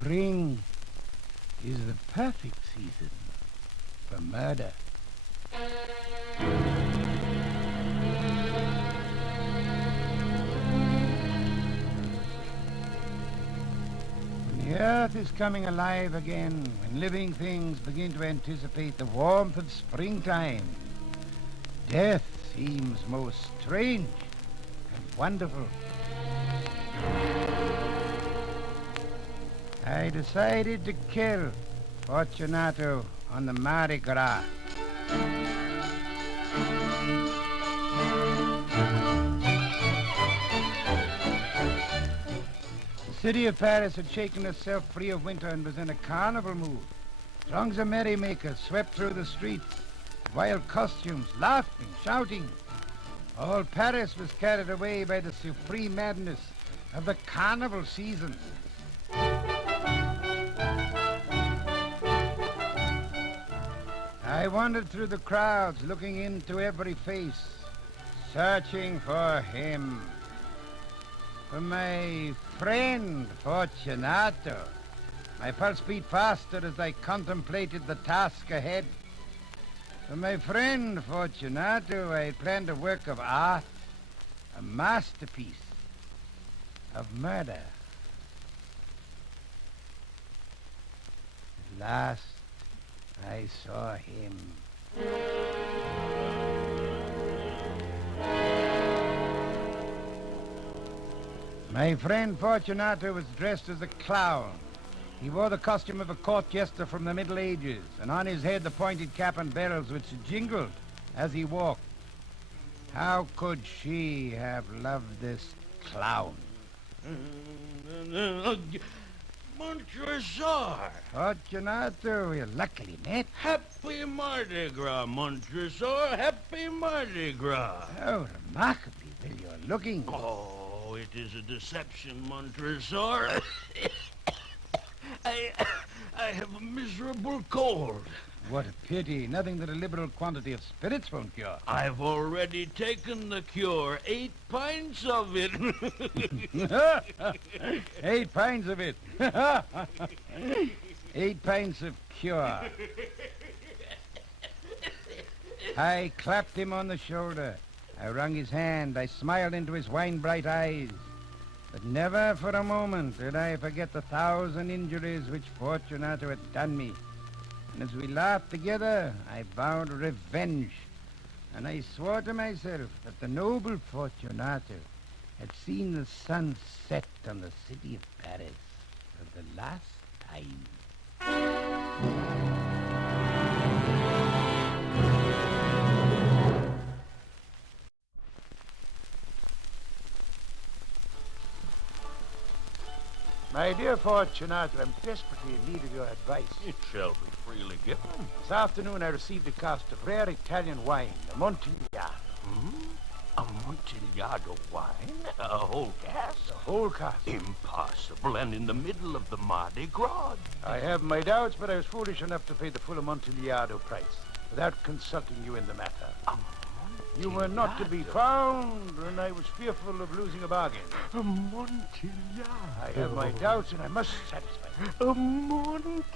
Spring is the perfect season for murder. When the earth is coming alive again, when living things begin to anticipate the warmth of springtime, death seems most strange and wonderful. I decided to kill Fortunato on the Mardi Gras. The city of Paris had shaken itself free of winter and was in a carnival mood. Throngs of merrymakers swept through the streets, wild costumes, laughing, shouting. All Paris was carried away by the supreme madness of the carnival season. I wandered through the crowds, looking into every face, searching for him. For my friend, Fortunato. My pulse beat faster as I contemplated the task ahead. For my friend, Fortunato, I had planned a work of art, a masterpiece of murder. At last, I saw him. My friend Fortunato was dressed as a clown. He wore the costume of a court jester from the Middle Ages, and on his head the pointed cap and bells which jingled as he walked. How could she have loved this clown? Montresor! Fortunato, we're luckily met. Happy Mardi Gras, Montresor! Happy Mardi Gras! How remarkably well you're looking. Oh, it is a deception, Montresor. I have a miserable cold. What a pity. Nothing that a liberal quantity of spirits won't cure. I've already taken the cure. 8 pints of it. 8 pints of it. 8 pints of cure. I clapped him on the shoulder. I wrung his hand. I smiled into his wine-bright eyes. But never for a moment did I forget the 1,000 injuries which Fortunato had done me. And as we laughed together, I vowed revenge. And I swore to myself that the noble Fortunato had seen the sun set on the city of Paris for the last time. My dear Fortunato, I'm desperately in need of your advice. It shall be freely given. This afternoon I received a cask of rare Italian wine, Amontillado. Amontillado wine? A whole cask? A whole cask. Impossible, and in the middle of the Mardi Gras. I have my doubts, but I was foolish enough to pay the full Amontillado price without consulting you in the matter. You were not to be found, and I was fearful of losing a bargain. Amontillado. I have my doubts, and I must satisfy them. Amontillado.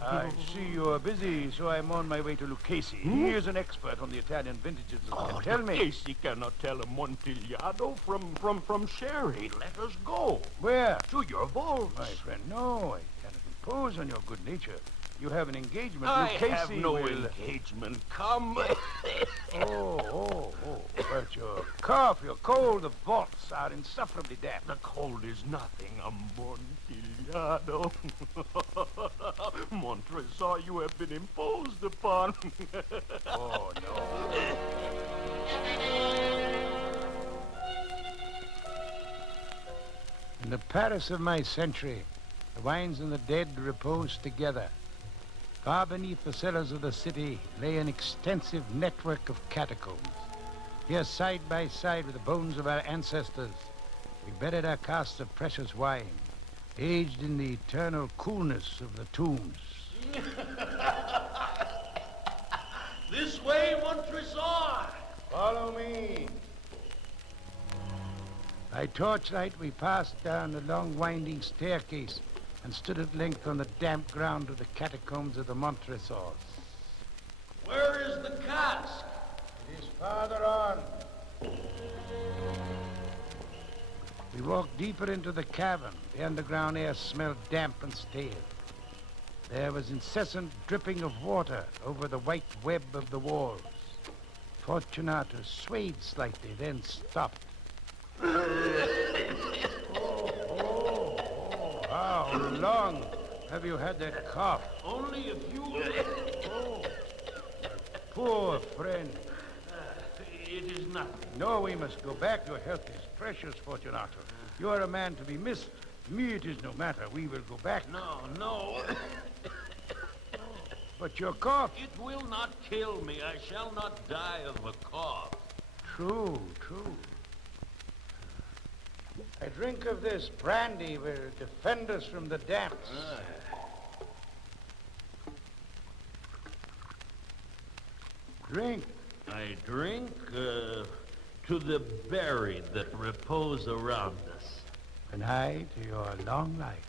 I see you are busy, so I'm on my way to Lucchese. He is an expert on the Italian vintages and can tell me. Casey cannot tell Amontillado from sherry. Let us go. Where? To your vaults. My friend, no, I cannot impose on your good nature. You have an engagement. I Lucchese have no will... engagement. Come. Oh. But your cough, your cold, the vaults are insufferably damp. The cold is nothing, Amontillado. Montresor, you have been imposed upon. Oh, no. In the Paris of my century, the wines and the dead reposed together. Far beneath the cellars of the city lay an extensive network of catacombs. Here, side by side with the bones of our ancestors, we buried our casks of precious wine, aged in the eternal coolness of the tombs. This way, Montresor. Follow me. By torchlight, we passed down the long, winding staircase and stood at length on the damp ground of the catacombs of the Montresors. Where is the cask? It is farther on. We walked deeper into the cavern. The underground air smelled damp and stale. There was incessant dripping of water over the white web of the walls. Fortunato swayed slightly, then stopped. How long have you had that cough? Only a few... Poor friend. It is nothing. No, we must go back. Your health is precious, Fortunato. You are a man to be missed. Me, it is no matter. We will go back. No. But your cough... It will not kill me. I shall not die of a cough. True. A drink of this brandy will defend us from the damps. Drink. I drink to the buried that repose around us. And I to your long life.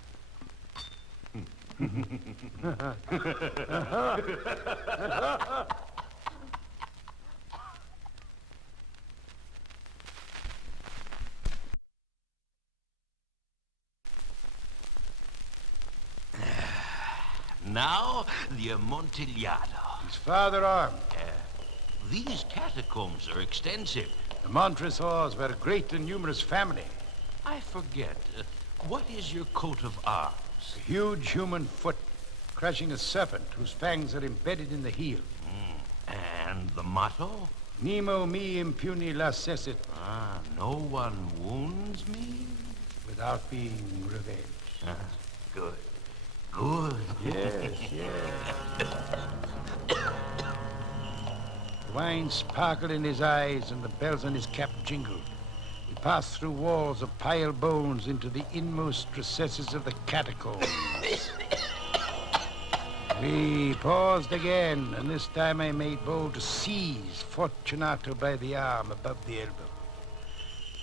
Now, the Amontillado. He's farther on. These catacombs are extensive. The Montresors were a great and numerous family. I forget. What is your coat of arms? A huge human foot crushing a serpent whose fangs are embedded in the heel. And the motto? Nemo me impune lacessit. No one wounds me? Without being revenged. Good. Yes. The wine sparkled in his eyes and the bells on his cap jingled. We passed through walls of piled bones into the inmost recesses of the catacombs. We paused again, and this time I made bold to seize Fortunato by the arm above the elbow.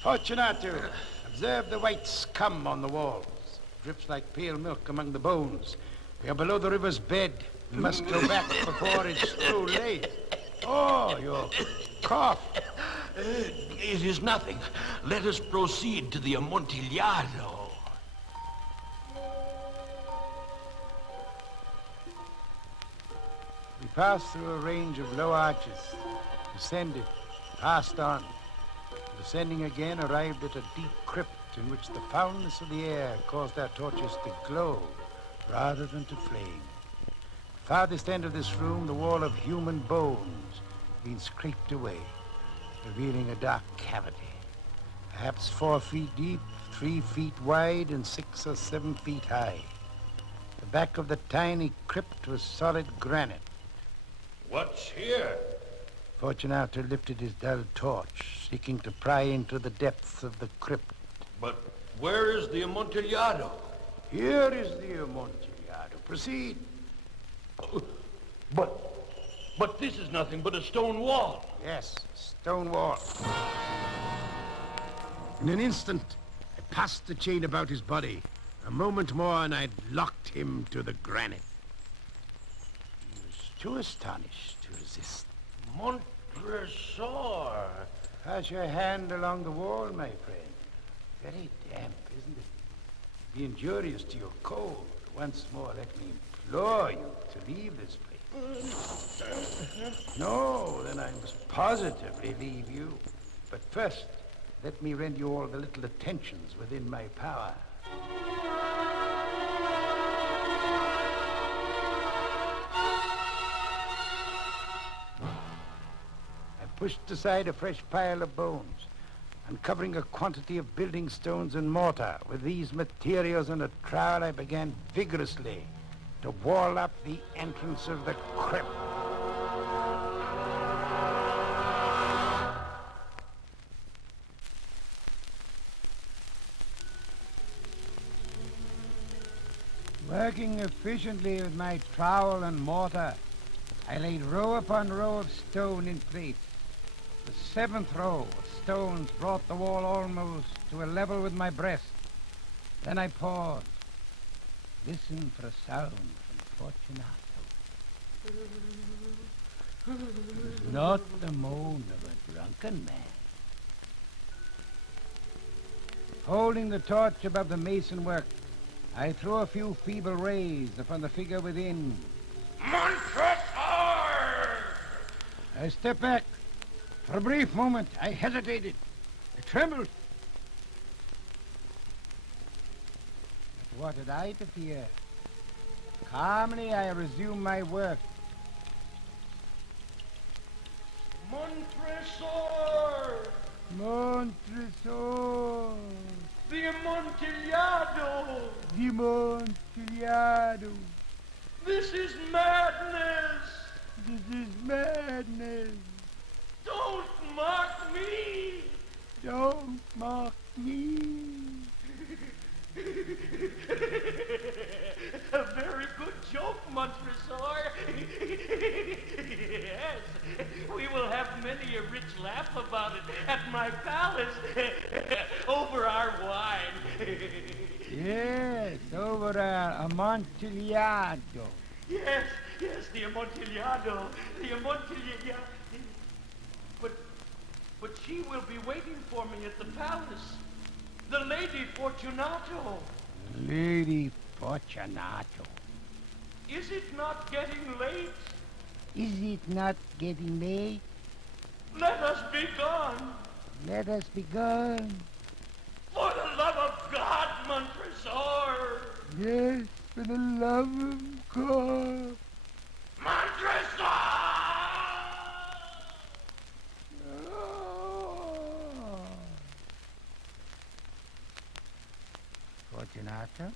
Fortunato, observe the white scum on the walls. Drips like pale milk among the bones. We are below the river's bed. We must go back before it's too late. Oh, your cough. It is nothing. Let us proceed to the Amontillado. We passed through a range of low arches, descended, passed on. Descending again, arrived at a deep crypt in which the foulness of the air caused our torches to glow rather than to flame. The farthest end of this room, the wall of human bones had been scraped away, revealing a dark cavity, perhaps 4 feet deep, 3 feet wide, and 6 or 7 feet high. The back of the tiny crypt was solid granite. What's here? Fortunato lifted his dull torch, seeking to pry into the depths of the crypt. But where is the Amontillado? Here is the Amontillado. Proceed. But this is nothing but a stone wall. Yes, stone wall. In an instant, I passed the chain about his body. A moment more, and I'd locked him to the granite. He was too astonished to resist. Montresor. Pass your hand along the wall, my friend. Very damp, isn't it? Be injurious to your cold. Once more, let me implore you to leave this place. No, then I must positively leave you. But first, let me render you all the little attentions within my power. I pushed aside a fresh pile of bones, uncovering a quantity of building stones and mortar. With these materials and a trowel, I began vigorously to wall up the entrance of the crypt. Working efficiently with my trowel and mortar, I laid row upon row of stone in place. The 7th row of stones brought the wall almost to a level with my breast. Then I paused. Listen for a sound from Fortunato. It was not the moan of a drunken man. Holding the torch above the mason work, I throw a few feeble rays upon the figure within. Montresor! I step back. For a brief moment, I hesitated. I trembled. But what had I to fear? Calmly, I resume my work. Montresor! Montresor! The Amontillado! The Amontillado! This is madness! This is madness! Don't mock me! Don't mock me! A very good joke, Montresor. Yes, we will have many a rich laugh about it at my palace over our wine. Yes, over Amontillado. Yes, the Amontillado. The Amontillado. But she will be waiting for me at the palace. The Lady Fortunato. Lady Fortunato. Is it not getting late? Is it not getting late? Let us be gone. Let us be gone. For the love of God, Montresor. Yes, for the love of God. Montresor! Oh. Fortunato?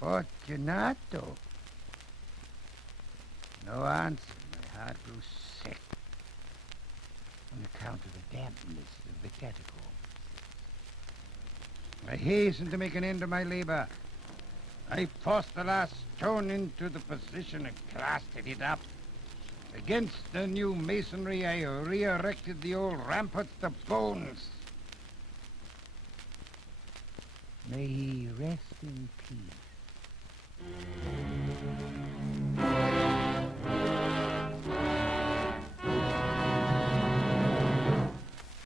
Fortunato? No answer. My heart grew sick on account of the dampness of the catacomb. I hastened to make an end of my labor. I forced the last stone into the position and plastered it up. Against the new masonry, I re-erected the old ramparts of bones. May he rest in peace.